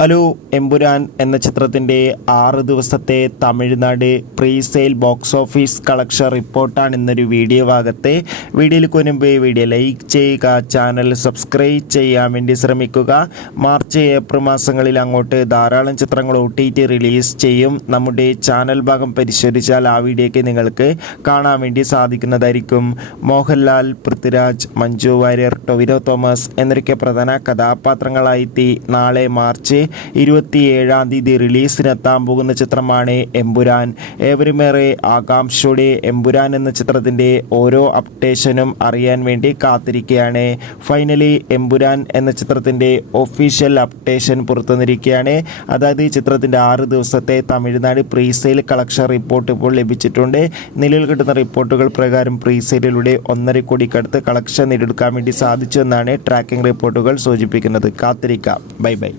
Hello Empuraan എന്ന ചിത്രത്തിൻ്റെ 6 ദിവസത്തെ Tamil Nadu pre sale box office collection റിപ്പോർട്ടാണ് ഇന്നൊരു വീഡിയോ ഭാഗത്തെ. വീഡിയോയിൽ മുൻപ് വീഡിയോ ലൈക്ക് ചെയ്യുക, ചാനൽ സബ്സ്ക്രൈബ് ചെയ്യാൻ വേണ്ടി ശ്രമിക്കുക. മാർച്ച് ഏപ്രിൽ മാസങ്ങളിൽ അങ്ങോട്ട് ധാരാളം ചിത്രങ്ങൾ OTT റിലീസ് ചെയ്യും. നമ്മുടെ ചാനൽ ഭാഗം പരിശോധിച്ചാൽ ആ വീഡിയോയ്ക്ക് നിങ്ങൾക്ക് കാണാൻ വേണ്ടി സാധിക്കുന്നതായിരിക്കും. മോഹൻലാൽ, പൃഥ്വിരാജ്, മഞ്ജു വാര്യർ, ടൊവിനോ തോമസ് എന്നൊക്കെ പ്രധാന കഥാപാത്രങ്ങളായി നാളെ മാർച്ച് 27 റിലീസിനെത്താൻ പോകുന്ന ചിത്രമാണ് എമ്പുരാൻ. ഏവരുമേറെ ആകാംക്ഷയോടെ എമ്പുരാൻ എന്ന ചിത്രത്തിൻ്റെ ഓരോ അപ്ഡേഷനും അറിയാൻ വേണ്ടി കാത്തിരിക്കുകയാണ്. ഫൈനലി എമ്പുരാൻ എന്ന ചിത്രത്തിൻ്റെ ഒഫീഷ്യൽ അപ്ഡേഷൻ പുറത്തുവന്നിരിക്കുകയാണ്. അതായത് ചിത്രത്തിൻ്റെ 6 ദിവസത്തെ Tamil Nadu pre sale collection report ഇപ്പോൾ ലഭിച്ചിട്ടുണ്ട്. നിലവിൽ കിട്ടുന്ന റിപ്പോർട്ടുകൾ പ്രകാരം പ്രീ സെയിലിലൂടെ 1.5 കോടിക്കടുത്ത് കളക്ഷൻ നേടിയെടുക്കാൻ വേണ്ടി സാധിച്ചു എന്നാണ് ട്രാക്കിംഗ് റിപ്പോർട്ടുകൾ സൂചിപ്പിക്കുന്നത്. കാത്തിരിക്കാം. Bye bye.